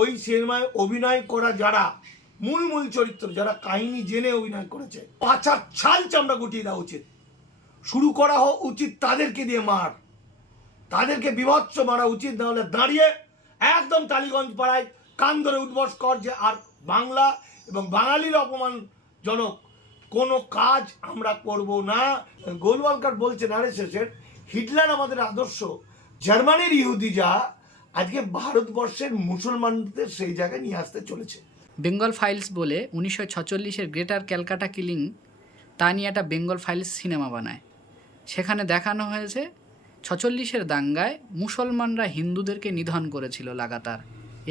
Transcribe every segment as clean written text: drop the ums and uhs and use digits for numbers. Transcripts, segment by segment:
ওই সিনেমায় অভিনয় করা যারা মূল চরিত্র, যারা কাহিনী জেনে অভিনয় করেছে, পাছার ছাল চামড়া গুটিয়ে দেওয়া উচিত। শুরু করা উচিত তাদেরকে দিয়ে মার, তাদেরকে বিভৎস মারা উচিত। নাহলে দাঁড়িয়ে একদম টালিগঞ্জ পাড়ায় কান ধরে উঠবস কর যে আর বাংলা এবং বাঙালির অপমানজনক কোনো কাজ আমরা করব না। গোলওয়ালকার বলছেন আরএসএসের, হিটলার আমাদের আদর্শ, জার্মানির ইহুদি যা আজকে ভারতবর্ষের মুসলমানদের সেই জায়গায় নিয়ে আসতে চলেছে। বেঙ্গল ফাইলস বলে 1946-এর গ্রেটার ক্যালকাটা কিলিং, তা নিয়ে একটা বেঙ্গল ফাইলস সিনেমা বানায়। সেখানে দেখানো হয়েছে 46-এর দাঙ্গায় মুসলমানরা হিন্দুদেরকে নিধন করেছিল লাগাতার।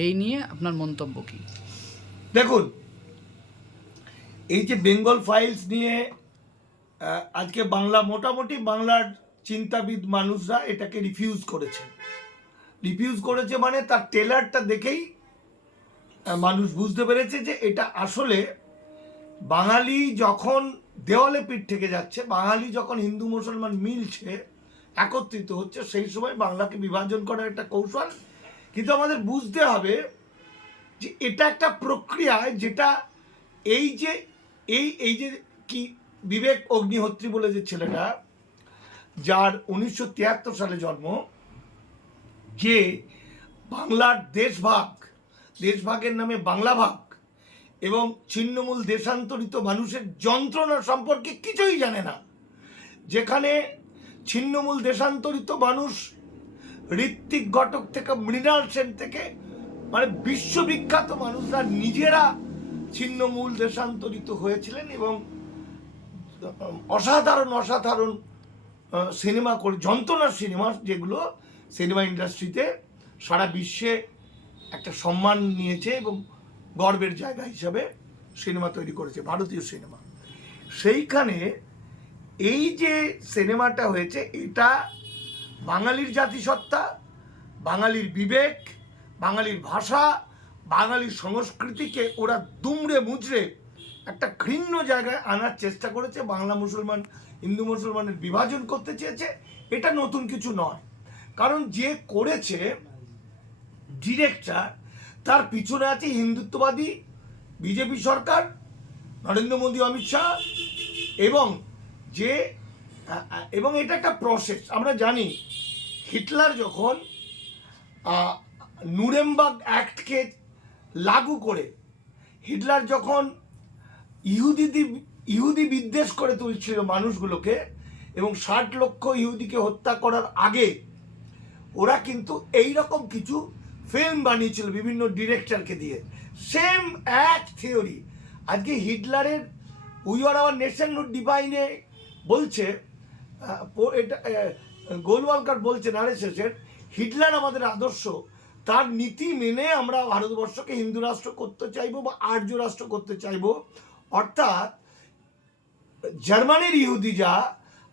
এই নিয়ে আপনার মন্তব্য কী? দেখুন, এই যে বেঙ্গল ফাইলস নিয়ে আজকে মোটামুটি বাংলার চিন্তাবিদ মানুষরা এটাকে রিফিউজ করেছে মানে তার ট্রেলারটা দেখেই মানুষ বুঝতে পেরেছে যে এটা আসলে বাঙালি যখন দেওয়ালে পিঠ থেকে যাচ্ছে, বাঙালি যখন হিন্দু মুসলমান মিলছে, একত্রিত হচ্ছে, সেই সময় বাংলাকে বিভাজন করার একটা কৌশল। কিন্তু আমাদের বুঝতে হবে যে এটা একটা প্রক্রিয়া, যেটা এই যে কি বিবেক অগ্নিহোত্রী বলে যে ছেলেটা, যার 1973 সালে জন্ম, যে বাংলার দেশভাগের নামে বাংলা ভাগ এবং ছিন্নমূল দেশান্তরিত মানুষের যন্ত্রণা সম্পর্কে কিছুই জানে না। যেখানে ছিন্নমূল দেশান্তরিত মানুষ ঋত্বিক ঘটক থেকে মৃণাল সেন থেকে মানে বিশ্ববিখ্যাত মানুষরা নিজেরা ছিন্নমূল দেশান্তরিত হয়েছিলেন এবং অসাধারণ সিনেমা করে, যন্ত্রণার সিনেমা, যেগুলো সিনেমা ইন্ডাস্ট্রিতে সারা বিশ্বে একটা সম্মান নিয়েছে এবং গর্বের জায়গা হিসাবে সিনেমা তৈরি করেছে ভারতীয় সিনেমা। সেইখানে এই যে সিনেমাটা হয়েছে, এটা বাঙালির জাতিসত্তা, বাঙালির বিবেক, বাঙালির ভাষা, বাঙালির সংস্কৃতিকে ওরা দুমড়ে মুচড়ে একটা ঘৃণ্য জায়গায় আনার চেষ্টা করেছে। বাংলা মুসলমান, হিন্দু মুসলমানের বিভাজন করতে চেয়েছে। এটা নতুন কিছু নয়, কারণ যে করেছে ডিরেক্টর, তার পিছনে আছে হিন্দুত্ববাদী বিজেপি সরকার, নরেন্দ্র মোদী, অমিত শাহ, এবং এটা একটা প্রসেস। আমরা জানি হিটলার যখন নুরেমবার্গ অ্যাক্টকে লাগু করে, হিটলার যখন ইহুদি বিদ্বেষ করে তুলছিল মানুষগুলোকে এবং 60 লক্ষ ইহুদিকে হত্যা করার আগে, ওরা কিন্তু এইরকম কিছু ফিল্ম বানিয়েছিল বিভিন্ন ডিরেক্টরকে দিয়ে, সেম এক থিওরি। আজকে হিটলারের উই আর আওয়ার নেশন ডিভাইনে বলছে, এটা গোলওয়ালকার বলছেন আরএসএসের, হিটলার আমাদের আদর্শ, তার নীতি মেনে আমরা ভারতবর্ষকে হিন্দু রাষ্ট্র করতে চাইবো বা আর্য রাষ্ট্র করতে চাইবো। অর্থাৎ জার্মানির ইহুদি যা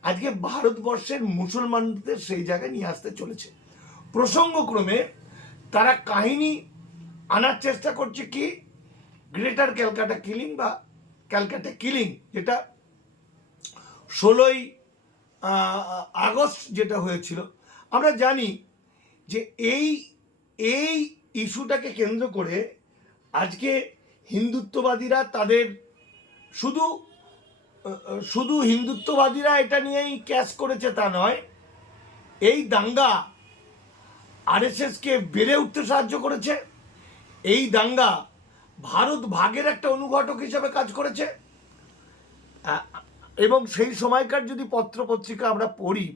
আজকে ভারতবর্ষের মুসলমানদের সেই জায়গায় নিয়ে আসতে চলেছে। প্রসঙ্গক্রমে তারা কাহিনী আনার চেষ্টা করছে কি, গ্রেটার ক্যালকাটা কিলিং বা ক্যালকাটা কিলিং, যেটা 16ই আগস্ট যেটা হয়েছিল। আমরা জানি যে এই ইস্যুটাকে কেন্দ্র করে আজকে হিন্দুত্ববাদীরা তাদের শুধু হিন্দুত্ববাদীরা এটা নিয়েই ক্যাশ করেছে তা নয়, এই দাঙ্গা আরএসএসকে বেড়ে উঠতে সাহায্য করেছে। এই দাঙ্গা ভারত ভাগের একটা অনুঘটক হিসাবে কাজ করেছে। এবং সেই সময়কার যদি পত্রপত্রিকা আমরা পড়ি,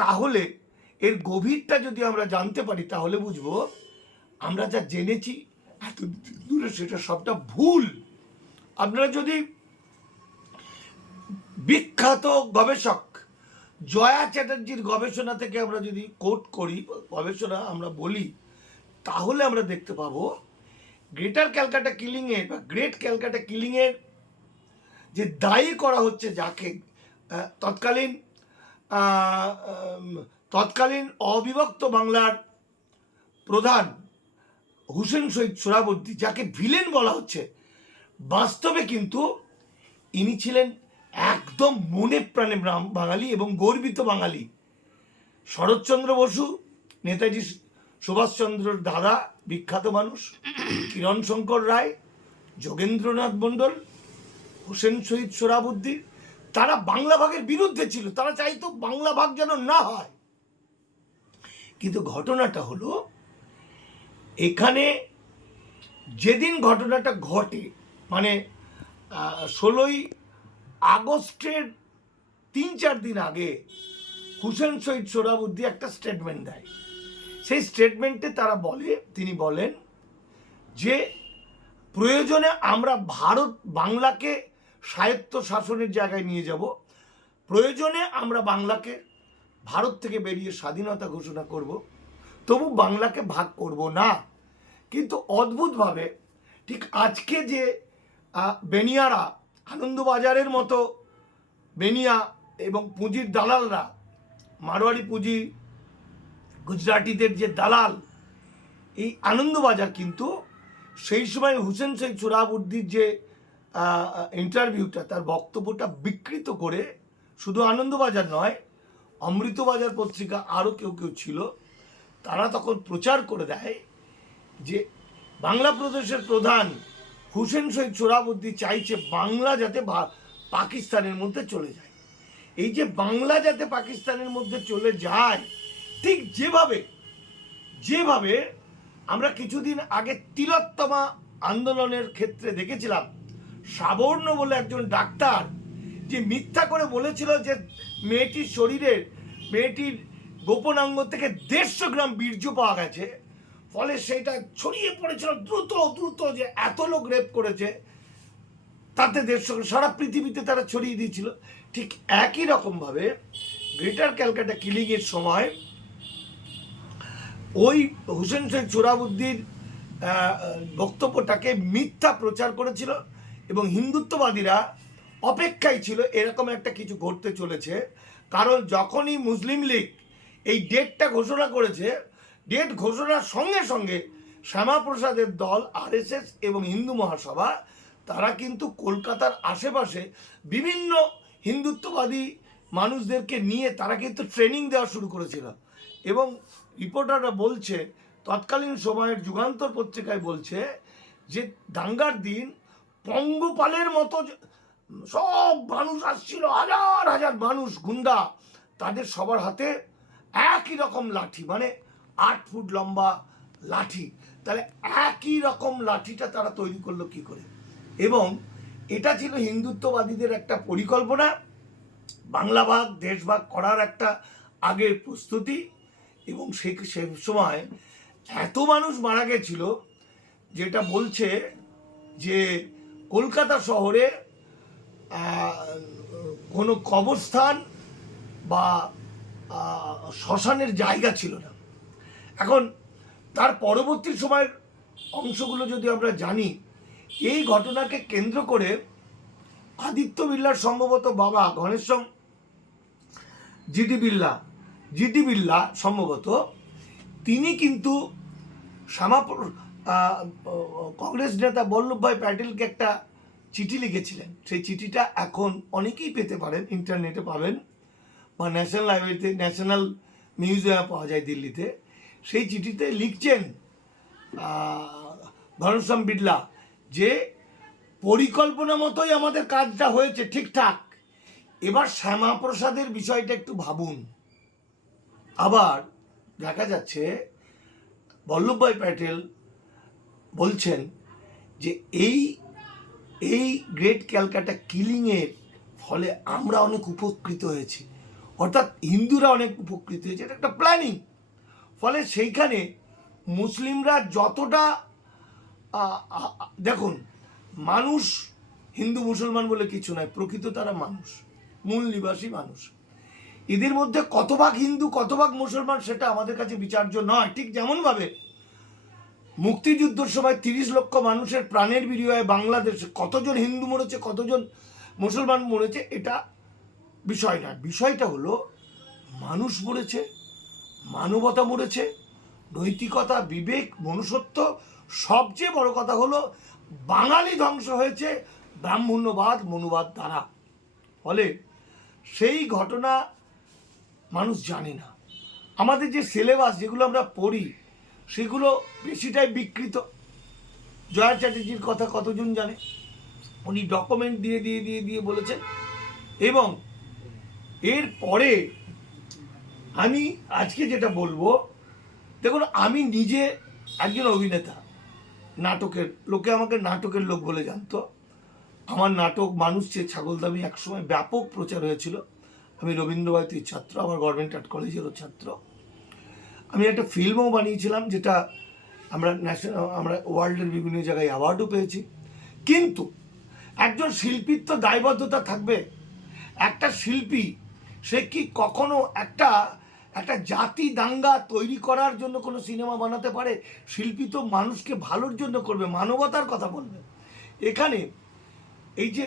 তাহলে এর গভীরটা যদি আমরা জানতে পারি, তাহলে বুঝবো আমরা যা জেনেছি এত দূরে সেটা সবটা ভুল। আপনারা যদি বিখ্যাত গবেষক জয়া চ্যাটার্জির গবেষণা থেকে আমরা যদি কোট করি, গবেষণা আমরা বলি, তাহলে আমরা দেখতে পাবো গ্রেটার ক্যালকাটা কিলিংয়ের বা গ্রেট ক্যালকাটা কিলিংয়ের যে দায়ী করা হচ্ছে, যাকে তৎকালীন অবিভক্ত বাংলার প্রধান হুসেন শহীদ সোহরাওয়ার্দী, যাকে ভিলেন বলা হচ্ছে, বাস্তবে কিন্তু ইনি ছিলেন একদম মনে প্রাণে বাঙালি এবং গর্বিত বাঙালি। শরৎচন্দ্র বসু, নেতাজি সুভাষচন্দ্রর দাদা, বিখ্যাত মানুষ, কিরণ শঙ্কর রায়, যোগেন্দ্রনাথ মণ্ডল, হোসেন শহীদ সোহরাবুদ্দিন, তারা বাংলা ভাগের বিরুদ্ধে ছিল, তারা চাইতো বাংলা ভাগ যেন না হয়। কিন্তু ঘটনাটা হলো, এখানে যেদিন ঘটনাটা ঘটে, মানে 16ই আগস্টের 3-4 দিন আগে হোসেন শহীদ সোহরাবুদ্দিন একটা স্টেটমেন্ট দেয়। সেই স্টেটমেন্টে তিনি বলেন যে প্রয়োজনে আমরা বাংলাকে স্বায়ত্ত শাসনের জায়গায় নিয়ে যাব, প্রয়োজনে আমরা বাংলাকে ভারত থেকে বেরিয়ে স্বাধীনতা ঘোষণা করব, তবু বাংলাকে ভাগ করব না। কিন্তু অদ্ভুতভাবে ঠিক আজকে যে বেনিয়ারা, আনন্দবাজারের মতো বেনিয়া এবং পুঁজির দালালরা, মারোয়ারি পুঁজি, গুজরাটিদের যে দালাল, এই আনন্দবাজার কিন্তু সেই সময় হোসেন শহীদ সোহরাবুদ্দির যে ইন্টারভিউটা, তার বক্তব্যটা বিকৃত করে, শুধু আনন্দবাজার নয়, অমৃতবাজার পত্রিকা আরও কেউ ছিল, তারা তখন প্রচার করে দেয় যে বাংলা প্রদেশের প্রধান হোসেন শহীদ সোহরাবুদ্দিন চাইছে বাংলা যাতে পাকিস্তানের মধ্যে চলে যায়। এই যে বাংলা যাতে পাকিস্তানের মধ্যে চলে যায়, ঠিক যেভাবে আমরা কিছুদিন আগে তিলোত্তমা আন্দোলনের ক্ষেত্রে দেখেছিলাম, সাবর্ণ বলে একজন ডাক্তার যে মিথ্যা করে বলেছিল যে মেয়েটির গোপনাঙ্গ থেকে 150 গ্রাম বীর্য পাওয়া গেছে, ফলে সেটা ছড়িয়ে পড়েছিল দ্রুত যে এত লোক রেপ করেছে, তাতে 150 সারা পৃথিবীতে তারা ছড়িয়ে দিয়েছিল। ঠিক একই রকমভাবে গ্রেটার ক্যালকাটা কিলিংয়ের সময় ওই হোসেন শহীদ সোহরাবুদ্দির বক্তব্যটাকে মিথ্যা প্রচার করেছিল, এবং হিন্দুত্ববাদীরা অপেক্ষায় ছিল এরকম একটা কিছু ঘটতে চলেছে। কারণ যখনই মুসলিম লীগ এই ডেটটা ঘোষণা করেছে, ডেট ঘোষণার সঙ্গে সঙ্গে শ্যামাপ্রসাদের দল, আরএসএস এবং হিন্দু মহাসভা, তারা কিন্তু কলকাতার আশেপাশে বিভিন্ন হিন্দুত্ববাদী মানুষদেরকে নিয়ে তারা কিন্তু ট্রেনিং দেওয়া শুরু করেছিল। এবং রিপোর্টাররা বলছে, তৎকালীন সময়ের যুগান্তর পত্রিকায় বলছে যে দাঙ্গার দিন পঙ্গপালের মতো সব মানুষ আসছিল, হাজার হাজার মানুষ, গুন্ডা, তাদের সবার হাতে একই রকম লাঠি, মানে 8 ফুট লম্বা লাঠি। তাহলে একই রকম লাঠিটা তারা তৈরি করলো কি করে? এবং এটা ছিল হিন্দুত্ববাদীদের একটা পরিকল্পনা, বাংলা ভাগ, দেশভাগ করার একটা আগের প্রস্তুতি। এবং সে সময় এত মানুষ মারা গেছিল, যেটা বলছে যে কলকাতা শহরে কোনো কবরস্থান বা শ্মশানের জায়গা ছিল না। এখন তার পরবর্তী সময়ের অংশগুলো যদি আমরা জানি, এই ঘটনাকে কেন্দ্র করে আদিত্য বিড়লার সম্ভবত বাবা ঘনেশ্বর জিডি বিড়লা সম্ভবত, তিনি কিন্তু কংগ্রেস নেতা বল্লভভাই প্যাটেলকে একটা চিঠি লিখেছিলেন। সেই চিঠিটা এখন অনেকেই পেতে পারেন, ইন্টারনেটে পাবেন, বা ন্যাশনাল লাইব্রেরিতে, ন্যাশনাল মিউজিয়ামে পাওয়া যায় দিল্লিতে। সেই চিঠিতে লিখছেন ঘনশ্যাম বিড়লা যে পরিকল্পনা মতোই আমাদের কাজটা হয়েছে ঠিকঠাক, এবার শ্যামাপ্রসাদের বিষয়টা একটু ভাবুন। আবার দেখা যাচ্ছে বল্লভভাই প্যাটেল বলছেন যে এই গ্রেট ক্যালকাটা কিলিংয়ের ফলে আমরা অনেক উপকৃত হয়েছি, অর্থাৎ হিন্দুরা অনেক উপকৃত হয়েছে, এটা একটা প্ল্যানিং। ফলে সেইখানে মুসলিমরা যতটা, দেখুন, মানুষ হিন্দু মুসলমান বলে কিছু নয়, প্রকৃত তারা মানুষ, মূল নিবাসী মানুষ। এদের মধ্যে কত ভাগ হিন্দু কত ভাগ মুসলমান সেটা আমাদের কাছে বিচার্য নয়। ঠিক যেমনভাবে মুক্তিযুদ্ধের সময় 30 লক্ষ মানুষের প্রাণের বিনিময়ে বাংলাদেশে কতজন হিন্দু মরেছে, কতজন মুসলমান মরেছে, এটা বিষয় নয়। বিষয়টা হলো মানুষ মরেছে, মানবতা মরেছে, নৈতিকতা, বিবেক, মনুষ্যত্ব। সবচেয়ে বড় কথা হলো বাঙালি ধ্বংস হয়েছে ব্রাহ্মণ্যবাদ, মনুবাদ দ্বারা। ফলে সেই ঘটনা মানুষ জানে না। আমাদের যে সিলেবাস, যেগুলো আমরা পড়ি, সেগুলো বেশিটাই বিকৃত। জয়া চ্যাটার্জির কথা কতজন জানে? উনি ডকুমেন্ট দিয়ে দিয়ে দিয়ে দিয়ে বলেছেন। এবং এর পরে আমি আজকে যেটা বলবো, দেখুন আমি নিজে একজন অভিনেতা, নাটকের লোকে আমাকে নাটকের লোক বলে জানতো। আমার নাটক মানুষ চেয়ে ছাগলদামি একসময় ব্যাপক প্রচার হয়েছিল। আমি রবীন্দ্রভারতীর ছাত্র, আমার গভর্নমেন্ট আর্ট কলেজেরও ছাত্র। আমি একটা ফিল্মও বানিয়েছিলাম, যেটা আমরা ওয়ার্ল্ডের বিভিন্ন জায়গায় অ্যাওয়ার্ডও পেয়েছি। কিন্তু একজন শিল্পীর তো দায়বদ্ধতা থাকবে। একটা শিল্পী সে কি কখনো একটা জাতি দাঙ্গা তৈরি করার জন্য কোনো সিনেমা বানাতে পারে? শিল্পী তো মানুষকে ভালোর জন্য করবে, মানবতার কথা বলবে। এখানে এই যে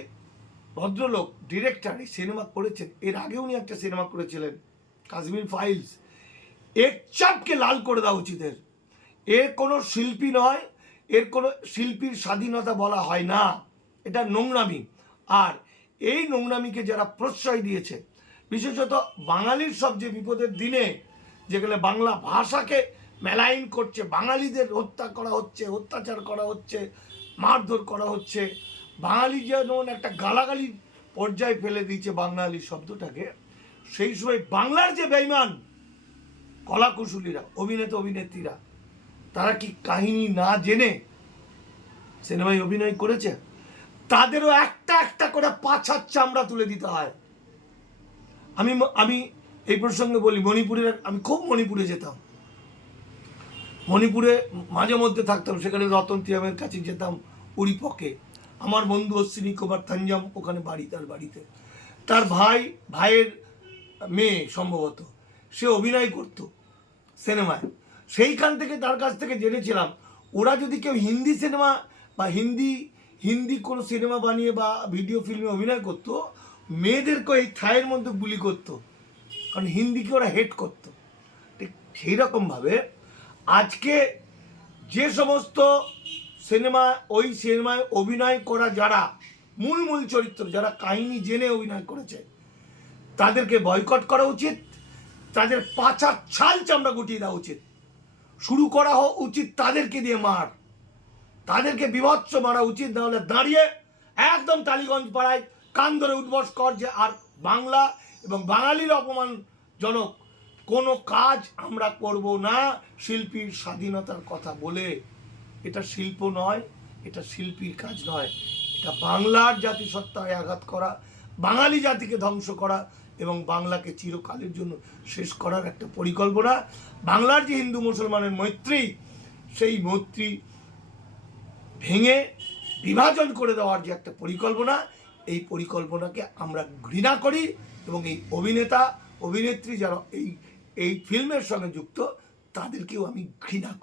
ভদ্রলোক ডিরেক্টর এই সিনেমা করেছেন, এর আগে উনি একটা সিনেমা করেছিলেন কাশ্মীর ফাইলস, এর চাপকে লাল করে দেওয়া উচিত। এর কোনো শিল্পী নয়, এর কোনো শিল্পীর স্বাধীনতা বলা হয় না, এটা নোংরামি। আর এই নোংরামিকে যারা প্রশ্রয় দিয়েছে, বিশেষত বাঙালির সবচেয়ে বিপদের দিনে যেগুলো বাংলা ভাষাকে মেলাইন করছে, বাঙালিদের হত্যা করা হচ্ছে, অত্যাচার করা হচ্ছে, মারধর করা হচ্ছে, বাঙালি যেমন একটা গালাগালি পর্যায়ে ফেলে দিয়েছে বাঙালি শব্দটাকে, সেই সময় বাংলার যে বেঈমান কলাকুশলীরা, অভিনেতা অভিনেত্রীরা, তারা কি কাহিনী না জেনে সিনেমায় অভিনয় করেছে? তাদেরও একটা একটা করে পাছার চামড়া তুলে দিতে হয়। আমি এই প্রসঙ্গে বলি, আমি খুব মণিপুরে যেতাম, মণিপুরে মাঝে মধ্যে থাকতাম, সেখানে রতন তিয়ামের কাছে যেতাম উড়িপকে। আমার বন্ধু অশ্বিনী কুমার থাঞ্জাম ওখানে বাড়ি, তার বাড়িতে তার ভাইয়ের মেয়ে সম্ভবত সে অভিনয় করতো সিনেমায়। সেইখান থেকে তার কাছ থেকে জেনেছিলাম, ওরা যদি কেউ হিন্দি সিনেমা বা হিন্দি কোনো সিনেমা বানিয়ে বা ভিডিও ফিল্মে অভিনয় করতো, মেয়েদেরকে এই থায়ের মধ্যে গুলি করতো, কারণ হিন্দিকে ওরা হেট করতো। ঠিক সেই রকমভাবে আজকে যে সমস্ত ওই সিনেমায় অভিনয় করা যারা মূল চরিত্র, যারা কাহিনী জেনে অভিনয় করেছে, তাদেরকে বয়কট করা উচিত, তাদের পাছার ছাল চামড়া গুটিয়ে দেওয়া উচিত। শুরু করা উচিত তাদেরকে দিয়ে মার, তাদেরকে বিভৎস মারা উচিত। নাহলে দাঁড়িয়ে একদম টালিগঞ্জ পাড়ায় কান ধরে উঠবস কর যে আর বাংলা এবং বাঙালির অপমানজনক কোনো কাজ আমরা করব না শিল্পীর স্বাধীনতার কথা বলে। এটা শিল্প নয়, এটা শিল্পীর কাজ নয়, এটা বাংলার জাতিসত্তায় আঘাত করা, বাঙালি জাতিকে ধ্বংস করা এবং বাংলাকে চিরকালের জন্য শেষ করার একটা পরিকল্পনা। বাংলার যে হিন্দু মুসলমানের মৈত্রী, সেই মৈত্রী ভেঙে বিভাজন করে দেওয়ার যে একটা পরিকল্পনা, এই পরিকল্পনাকে আমরা ঘৃণা করি। এবং এই অভিনেতা অভিনেত্রী যারা এই ফিল্মের সঙ্গে যুক্ত, তাদেরকেও আমি ঘৃণা করি।